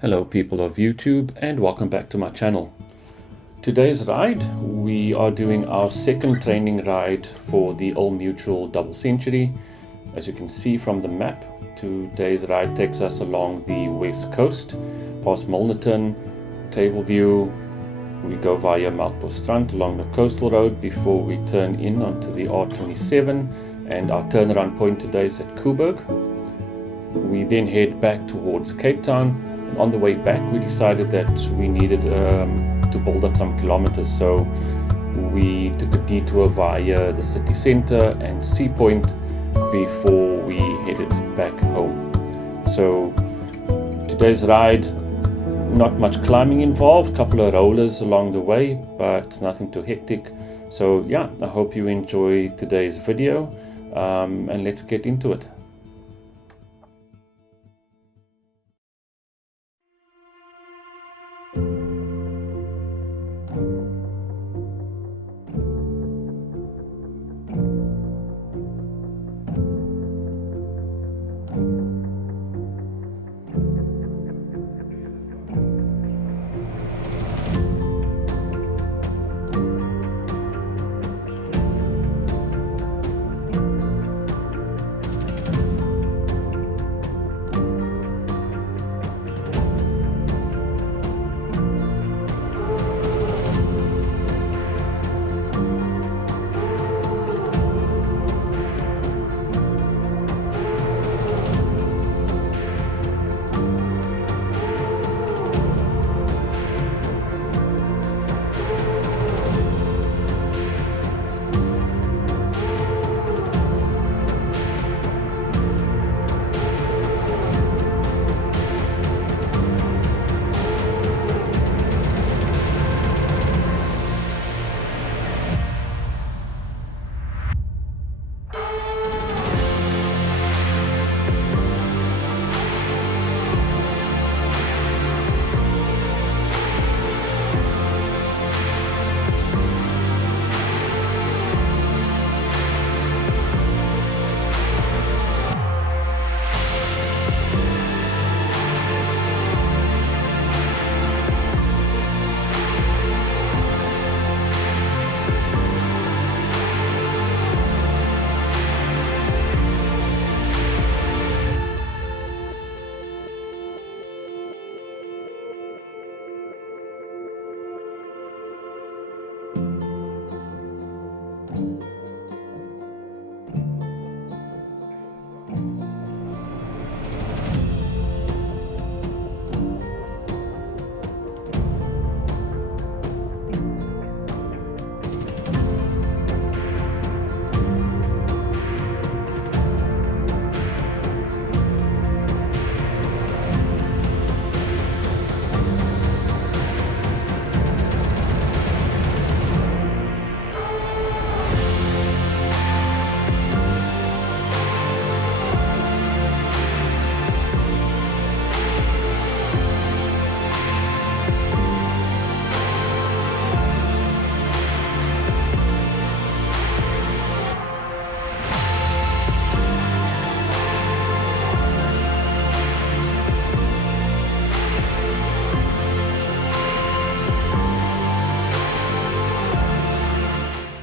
Hello people of YouTube, and welcome back to my channel. Today's ride, we are doing our second training ride for the Old Mutual Double Century. As you can see from the map, today's ride takes us along the west coast, past Milnerton, Tableview. We go via Melkbosstrand along the coastal road before we turn in onto the R27, and our turnaround point today is at Koeberg. We then head back towards Cape Town. On the way back, we decided that we needed to build up some kilometers, so we took a detour via the city center and Sea Point before we headed back home. So today's ride, not much climbing involved, a couple of rollers along the way, but nothing too hectic. So yeah, I hope you enjoy today's video, and let's get into it.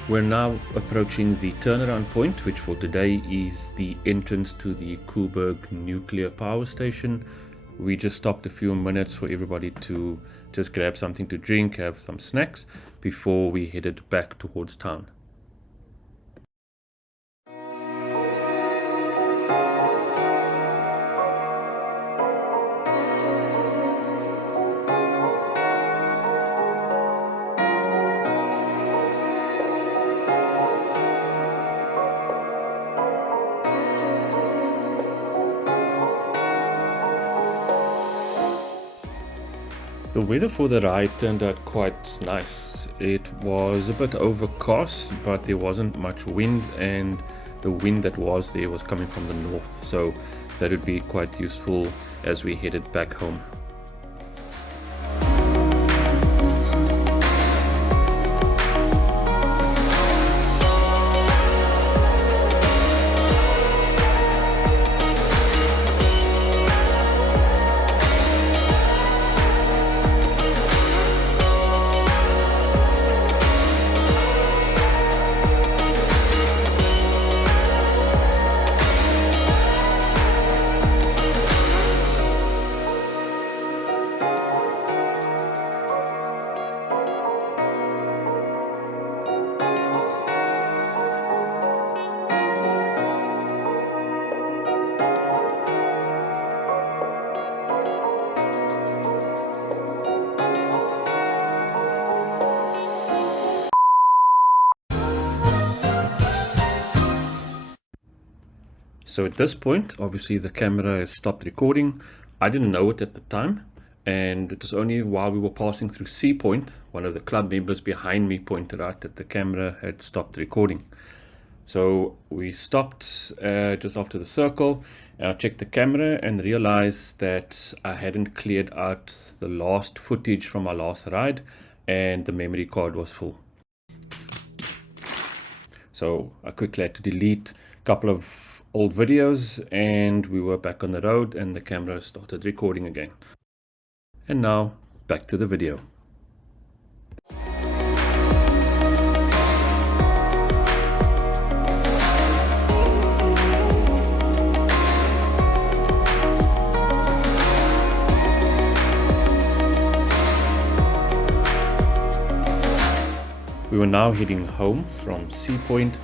We're now approaching the turnaround point, which for today is the entrance to the Koeberg nuclear power station. We just stopped a few minutes for everybody to just grab something to drink, have some snacks before we headed back towards town. The weather for the ride turned out quite nice. It was a bit overcast, but there wasn't much wind, and the wind that was there was coming from the north, so that would be quite useful as we headed back home. So at this point, obviously the camera has stopped recording. I didn't know it at the time, and it was only while we were passing through C Point, one of the club members behind me pointed out that the camera had stopped recording. So we stopped just after the circle, and I checked the camera and realized that I hadn't cleared out the last footage from our last ride, and the memory card was full. So I quickly had to delete a couple of old videos, and we were back on the road and the camera started recording again. And now back to the video. We were now heading home from Sea Point,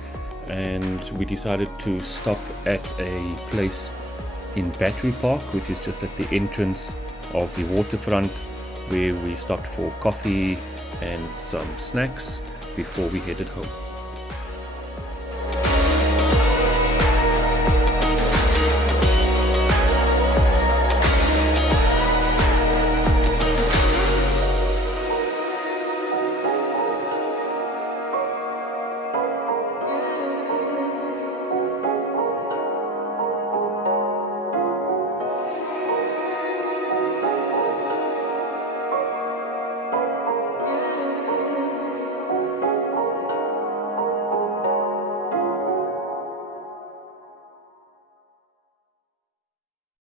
and we decided to stop at a place in Battery Park, which is just at the entrance of the waterfront, where we stopped for coffee and some snacks before we headed home.